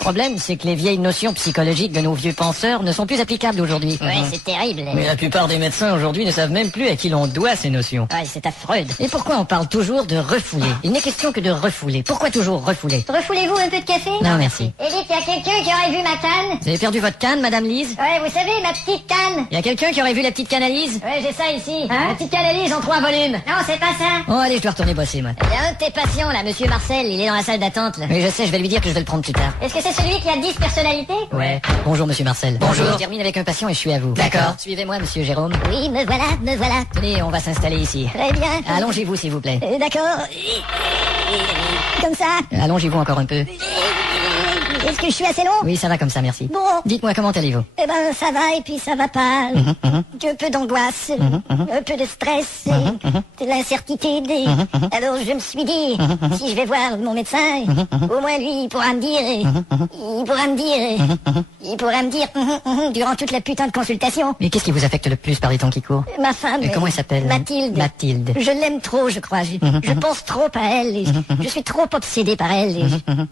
Le problème, c'est que les vieilles notions psychologiques de nos vieux penseurs ne sont plus applicables aujourd'hui. Ouais, c'est terrible. Mais la plupart des médecins aujourd'hui ne savent même plus à qui l'on doit ces notions. Ouais, c'est à Freud. Et pourquoi on parle toujours de refouler? Il n'est question que de refouler. Pourquoi toujours refouler? Refoulez-vous un peu de café? Non, merci. Et dites, y a quelqu'un qui aurait vu ma canne? Vous avez perdu votre canne, Madame Lise? Ouais, vous savez, ma petite canne. Y a quelqu'un qui aurait vu la petite canne à Lise? Ouais, j'ai ça ici. La petite canne à Lise en 3 volumes. Non, c'est pas ça. Oh, allez, je dois retourner bosser, moi. Il y a un de tes patients, là, monsieur Marcel, il est dans la salle d'attente, là. Oui, je sais, je vais lui dire que je vais le prendre plus tard. Est-ce que c'est celui qui a 10 personnalités? Ouais. Bonjour, monsieur Marcel. Bonjour. Je termine avec un patient et je suis à vous. D'accord. Suivez-moi, monsieur Jérôme. Oui, me voilà, me voilà. Tenez, on va s'installer ici. Très bien. Allongez-vous, s'il vous plaît. D'accord. Comme ça. Allongez-vous encore un peu. Est-ce que je suis assez long? Oui, ça va comme ça, merci. Bon. Dites-moi, comment allez-vous? Eh ben, ça va et puis ça va pas. Un peu d'angoisse, un peu de stress, de l'incertitude. Alors je me suis dit, si je vais voir mon médecin, au moins lui, il pourra me dire, durant toute la putain de consultation. Mais qu'est-ce qui vous affecte le plus par les temps qui courent? Ma femme. Et comment elle s'appelle? Mathilde. Mathilde. Je l'aime trop, je crois. Je pense trop à elle. Et je suis trop obsédé par elle. Et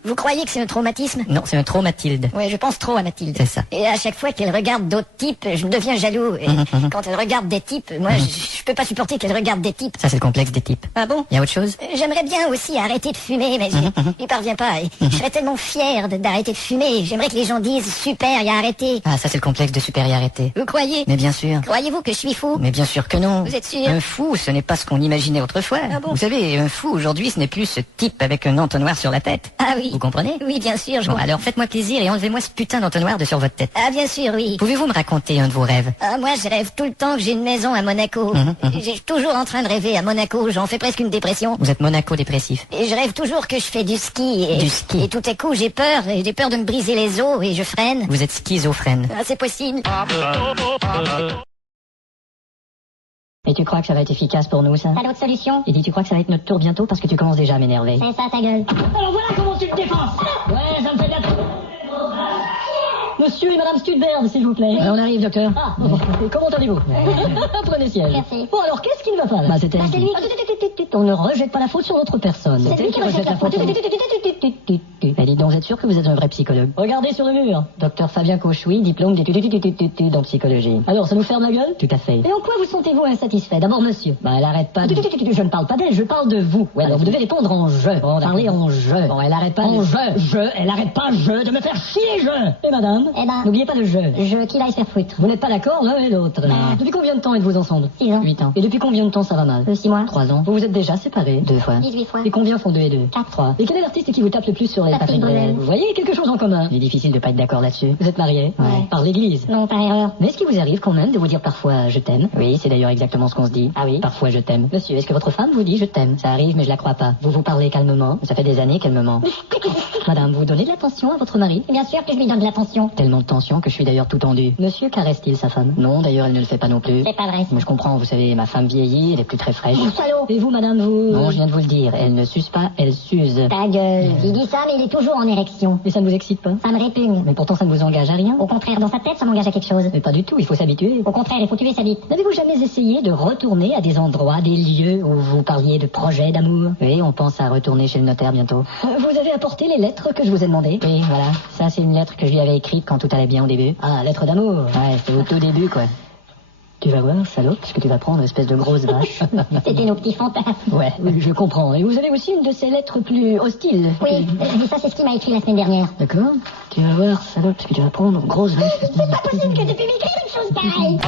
vous croyez que c'est un traumatisme? Non, c'est un trop Mathilde. Ouais, je pense trop à Mathilde. C'est ça. Et à chaque fois qu'elle regarde d'autres types, je deviens jaloux. Et quand elle regarde des types, moi, je peux pas supporter qu'elle regarde des types. Ça, c'est le complexe des types. Ah bon? Il y a autre chose? J'aimerais bien aussi arrêter de fumer, mais j'y parviens pas. Et je serais tellement fier d'arrêter de fumer. J'aimerais que les gens disent super, il a arrêté. Ah, ça, c'est le complexe de supériorité. Vous croyez? Mais bien sûr. Croyez-vous que je suis fou? Mais bien sûr que non. Vous êtes sûr? Un fou, ce n'est pas ce qu'on imaginait autrefois. Ah bon? Vous savez, un fou, aujourd'hui, ce n'est plus ce type avec un entonnoir sur la tête. Ah oui. Vous comprenez? Oui, bien sûr, je Bon, comprends. alors faites-moi plaisir et enlevez-moi ce putain d'entonnoir de sur votre tête. Ah bien sûr, oui. Pouvez-vous me raconter un de vos rêves? Ah, moi, je rêve tout le temps que j'ai une maison à Monaco. J'ai toujours en train de rêver à Monaco. J'en fais presque une dépression. Vous êtes Monaco-dépressif. Et je rêve toujours que je fais du ski. Et, Du ski. Et tout à coup, j'ai peur. Et j'ai peur de me briser les os et je freine. Vous êtes schizophrène. Ah, c'est possible. Et tu crois que ça va être efficace pour nous, ça? T'as d'autres solutions? Et dis, tu crois que ça va être notre tour bientôt parce que tu commences déjà à m'énerver? C'est ça, ta gueule. Alors voilà comment tu te défends. Ouais, ça me fait bien. Monsieur et Madame Studberg, s'il vous plaît. On arrive, docteur. Ah, et comment allez-vous? Prenez siège. Merci. Bon, alors, qu'est-ce qui ne va pas là? Bah, c'était... Ah, c'est lui. On ne rejette pas la faute sur l'autre personne. C'est lui qui rejette la faute. Mais dis donc, vous êtes sûr que vous êtes un vrai psychologue? Regardez sur le mur. Docteur Fabien Cauchoui, diplôme d'études en psychologie. Alors, ça nous ferme la gueule? Tout à fait. Et en quoi vous sentez-vous insatisfait? D'abord, monsieur. Bah, elle arrête pas de... Je ne parle pas d'elle, je parle de vous. Ouais, Alors, vous devez répondre en je. Bon, Parlez en je. Bon, elle arrête pas En de... je, elle arrête pas de me faire chier, je. Et madame? Eh ben, N'oubliez pas le je. je qu'il aille se faire foutre. Vous n'êtes pas d'accord l'un et l'autre. Ah. Depuis combien de temps êtes-vous ensemble? 6 ans. 8 ans. Et depuis combien de temps ça va mal? 6 mois. 3 ans. Vous vous êtes déjà séparés? 2 fois. 18 fois. Et combien font 2 et 2? 4. 3. Et quel est l'artiste qui vous tape le plus sur les Patrick Bruel. Vous voyez quelque chose en commun? Il est difficile de pas être d'accord là-dessus. Vous êtes mariés? Ouais. Par l'église? Non, par erreur. Mais est-ce qu'il vous arrive quand même de vous dire parfois je t'aime? Oui, c'est d'ailleurs exactement ce qu'on se dit. Ah oui? Parfois, je t'aime. Monsieur, est-ce que votre femme vous dit je t'aime? Ça arrive, mais je la crois pas. Vous vous parlez calmement? Ça fait des années qu'elle me ment. Madame, vous donnez de l'attention à votre mari? Bien sûr que je lui donne de l'attention. Tellement de tension que je suis d'ailleurs tout tendu. Monsieur caresse-t-il sa femme? Non, d'ailleurs, elle ne le fait pas non plus. C'est pas vrai. Mais je comprends, vous savez, ma femme vieillit, elle est plus très fraîche. Salaud. Et vous, madame, vous... Bon, je viens de vous le dire, elle ne suce pas, elle s'use. Ta gueule. Il dit ça, mais il est toujours en érection. Et ça ne vous excite pas? Ça me répugne. Mais pourtant ça ne vous engage à rien. Au contraire, dans sa tête, ça m'engage à quelque chose. Mais pas du tout, il faut s'habituer. Au contraire, il faut tuer sa bite. N'avez-vous jamais essayé de retourner à des endroits, des lieux où vous parliez de projets d'amour? Oui, on pense à retourner chez le notaire bientôt. Vous avez apporté les lettres que je vous ai demandées? Oui, voilà. Ça, c'est une lettre que je lui avais écrite quand tout allait bien au début. Ah, lettre d'amour. Ouais, c'est au tout début, quoi. Tu vas voir, salaud, parce que tu vas prendre une espèce de grosse vache. C'était nos petits fantasmes. Ouais, oui, je comprends. Et vous avez aussi une de ces lettres plus hostiles. Oui, mais ça, c'est ce qu'il m'a écrit la semaine dernière. D'accord? Tu vas voir, salaud, parce que tu vas prendre une grosse vache. C'est pas possible que tu puisses m'écrire une chose pareille.